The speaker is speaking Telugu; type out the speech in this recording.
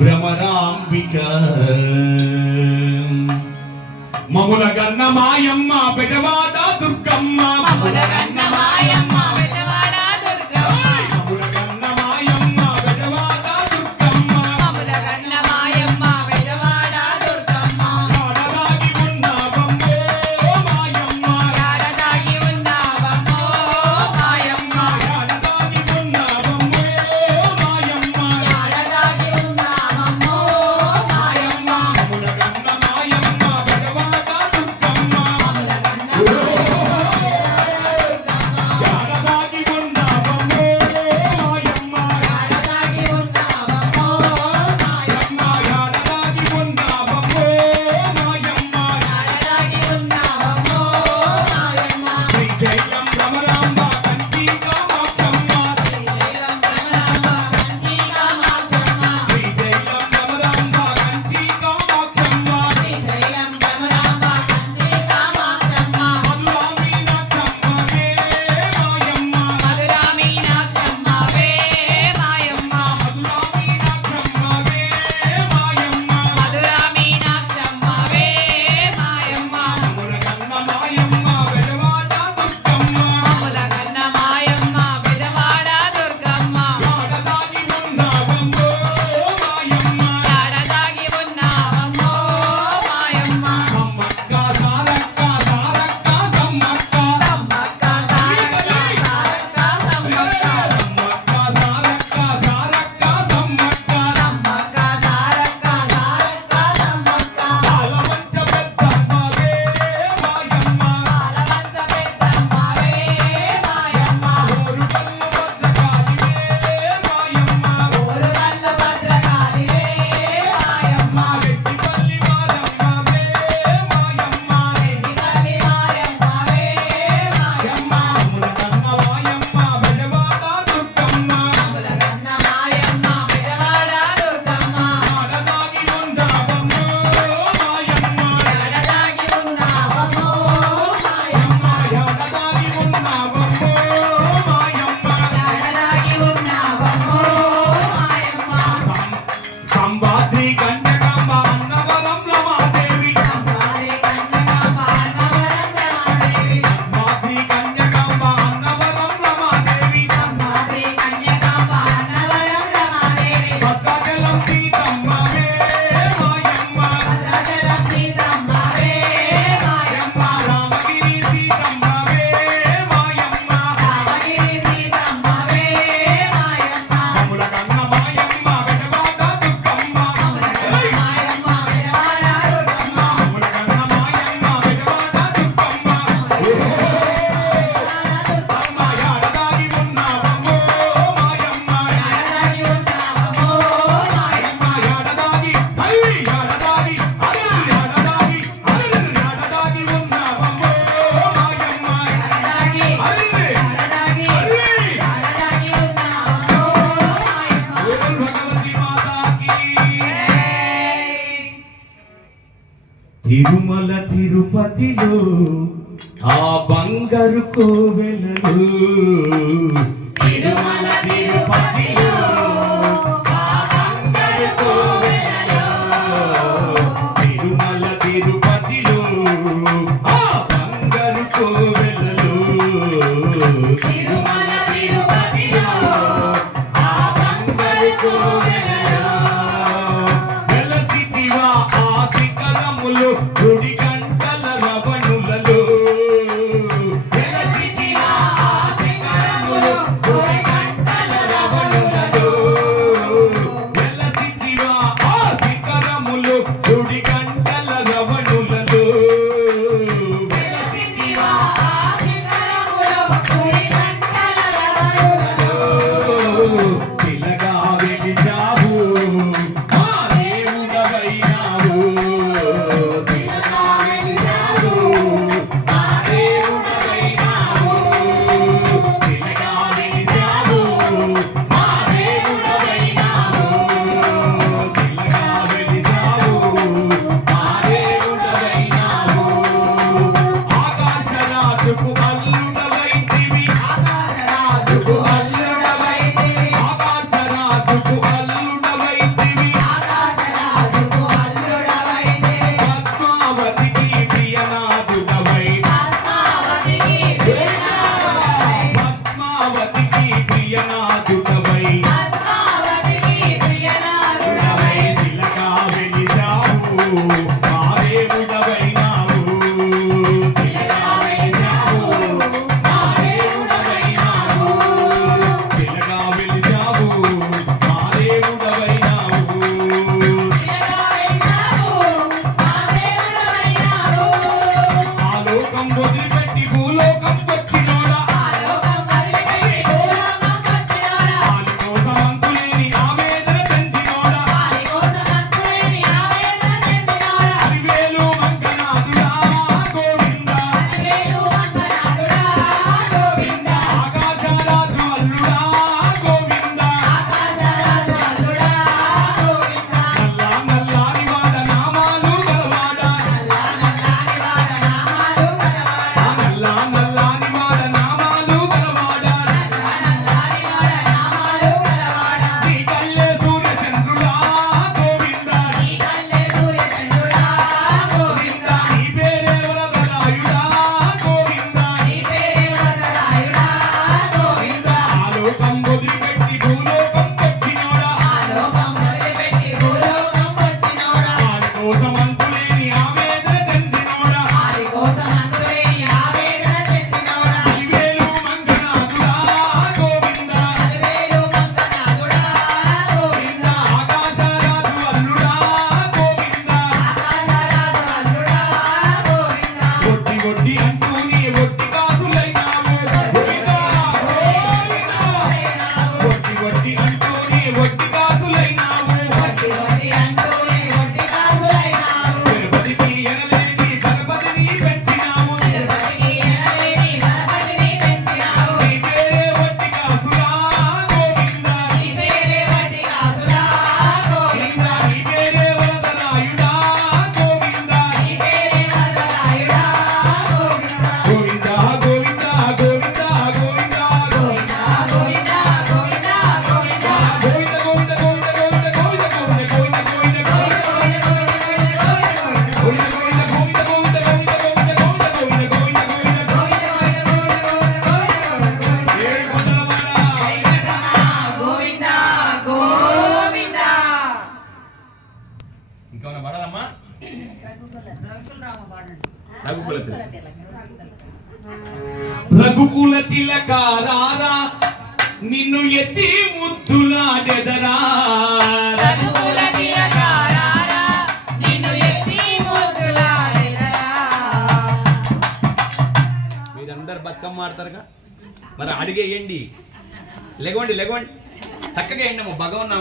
భ్రమరాంబిక మముల గన్న మాయమ్మ పెదవాడ దుర్గమ్మ మముల గన్న మాయమ్మ పెదవాడ దుర్గమ్మ మముల గన్న మాయమ్మ పెదవాడ దుర్గమ్మ మముల గన్న మాయమ్మ పెదవాడ దుర్గమ్మ ఆడదాగి ఉన్నావమ్మో మాయమ్మ ఆడదాగి ఉన్నావమ్మో మాయమ్మ ఆడదాగి ఉన్నావమ్మో మాయమ్మ ఆడదాగి ఉన్నావమ్మో మాయమ్మ మముల గన్న మాయమ్మ పెదవాడ దుర్గమ్మ మముల గన్న ఆడదాగి ఉన్నావమ్మో మాయమ్మ ఆడదాగి ఉన్నావమ్మో మాయమ్మ ఆడదాగి ఉన్నావమ్మో మాయమ్మ ఆడదాగి ఉన్నావమ్మో మాయమ్మ శ్రీశైలం భ్రమరాంబ కంచి కామాక్షమ్మ శ్రీశైలం భ్రమరాంబ కంచి కామాక్షమ్మ శ్రీశైలం భ్రమరాంబ కంచి కామాక్షమ్మ శ్రీశైలం భ్రమరాంబ కంచి కామాక్షమ్మ మధురా మీనాక్షమ్మవే మాయమ్మ మధురా మీనాక్షమ్మవే మాయమ్మ మధురా మీనాక్షమ్మవే మాయమ్మ మధురా మీనాక్షమ్మవే మాయమ్మ మముల గన్న మాయమ్మ వెలవాడ దుర్గమ్మ మముల గన్న మాయమ్మ పెదవాడ దుర్గమ్మ ఆడదాగి ఉన్నావమ్మో మాయమ్మ ఆడదాగి ఉన్నావమ్మో మాయమ్మ సమ్మక్క సారక్క సారక్క సమ్మక్క సమ్మక్క సారక్క సారక్క సమ్మక్క సమ్మక్క సారక్క సారక్క సమ్మక్క సమ్మక్క సారక్క సారక్క సమ్మక్క పాలవంచ పెద్దమ్మవే మాయమ్మ పాలవంచ పెద్దమ్మవే మాయమ్మ ఓరుగల్లు భద్రకాళివే మాయమ్మ ఓరుగల్ల భద్రకాళివే మాయమ్మ రెడ్డిపల్లి మారమ్మవే మాయమ్మ రెడ్డిపల్లి మాయమ్మవే మాయమ్మ మముల కన్న మాయమ్మ వెలవాడ దుర్గమ్మ మముల గన్న మాయమ్మ పెదవాడ దుర్గమ్మ ఆడదాగి ఉన్నావమ్మో మాయమ్మ ఎడదాగి ఉన్నావమ్మో మాయమ్మ ఆడదాగి ఉన్నావమ్మో మాయమ్మ ఎడదాగి ఉన్నావమ్మో మాయమ్మ సంబాద్రి కన్యకాంబ అన్నవరం రమాదేవి సంబారి కన్యకాంబ అన్నవరం రమాదేవి సంబాద్రి కన్యకాంబ అన్నవరం రమాదేవి సంబారి కన్యకాంబ అన్నవరం రమాదేవి భద్రాచలం సీతమ్మవే మాయమ్మ భద్రాచలం సీతమ్మవే మాయమ్మ రామగిరి సీతమ్మవే మాయమ్మ రామగిరి సీతమ్మవే మాయమ్మ మముల కన్న మాయమ్మ వెలవాడ దుర్గమ్మ మముల గన్న మాయమ్మ పెదవాడ దుర్గమ్మ మముల కన్న మాయమ్మ వెలవాడ దుర్గమ్మ అమ్మ ఆడదాగి ఉన్నావమ్మో మాయమ్మ ఎడదాగి ఉన్నావమ్మో మాయమ్మ ఆడదాగి అల్లి ఆడదాగి అల్లి ఆడదాగి అల్లి ఆడదాగి ఉన్నావమ్మో మాయమ్మ ఎడదాగి అల్లి ఎడదాగి అల్లి ఎడదాగి ఉన్నావమ్మో మాయమ్మ ఓం భగవతి మాతాకి తిరుమల తిరుపతిలో ఆ బంగారు కోవెలలో తిరుమల తిరుపతిలో ఆ బంగారు కోవెలలో తిరుమల తిరుపతిలో ఆ బంగారు కోవెలలో తిరుమల తిరుపతిలో ఆ బంగారు కోవెలలో వెలసితివా ఆ శిఖరములు గుడి గంటల రవణులలో వెలసితివా ఆ శిఖరములు గుడి గంటల రవణులలో వెలసితివా ఆ శిఖరములు గుడి గంటల రవణులలో వెలసితివా ఆ శిఖరములో గుడి గంటల రవణులలో చిలగా వెలిచావు ఆ దేవుడవైనావు రఘుకుల రఘుకుల తిలకారారా నిన్ను ఎత్తి ముద్దులాడెదరా రఘుకుల తిలకారారా నిన్ను ఎత్తి ముద్దులాడెదరా. మీరందరు బతుకమ్మ ఆడతారుగా మరి అడిగేయండి, లెగవండి లెగవండి చక్కగా వేయండి అమ్మ భగవన్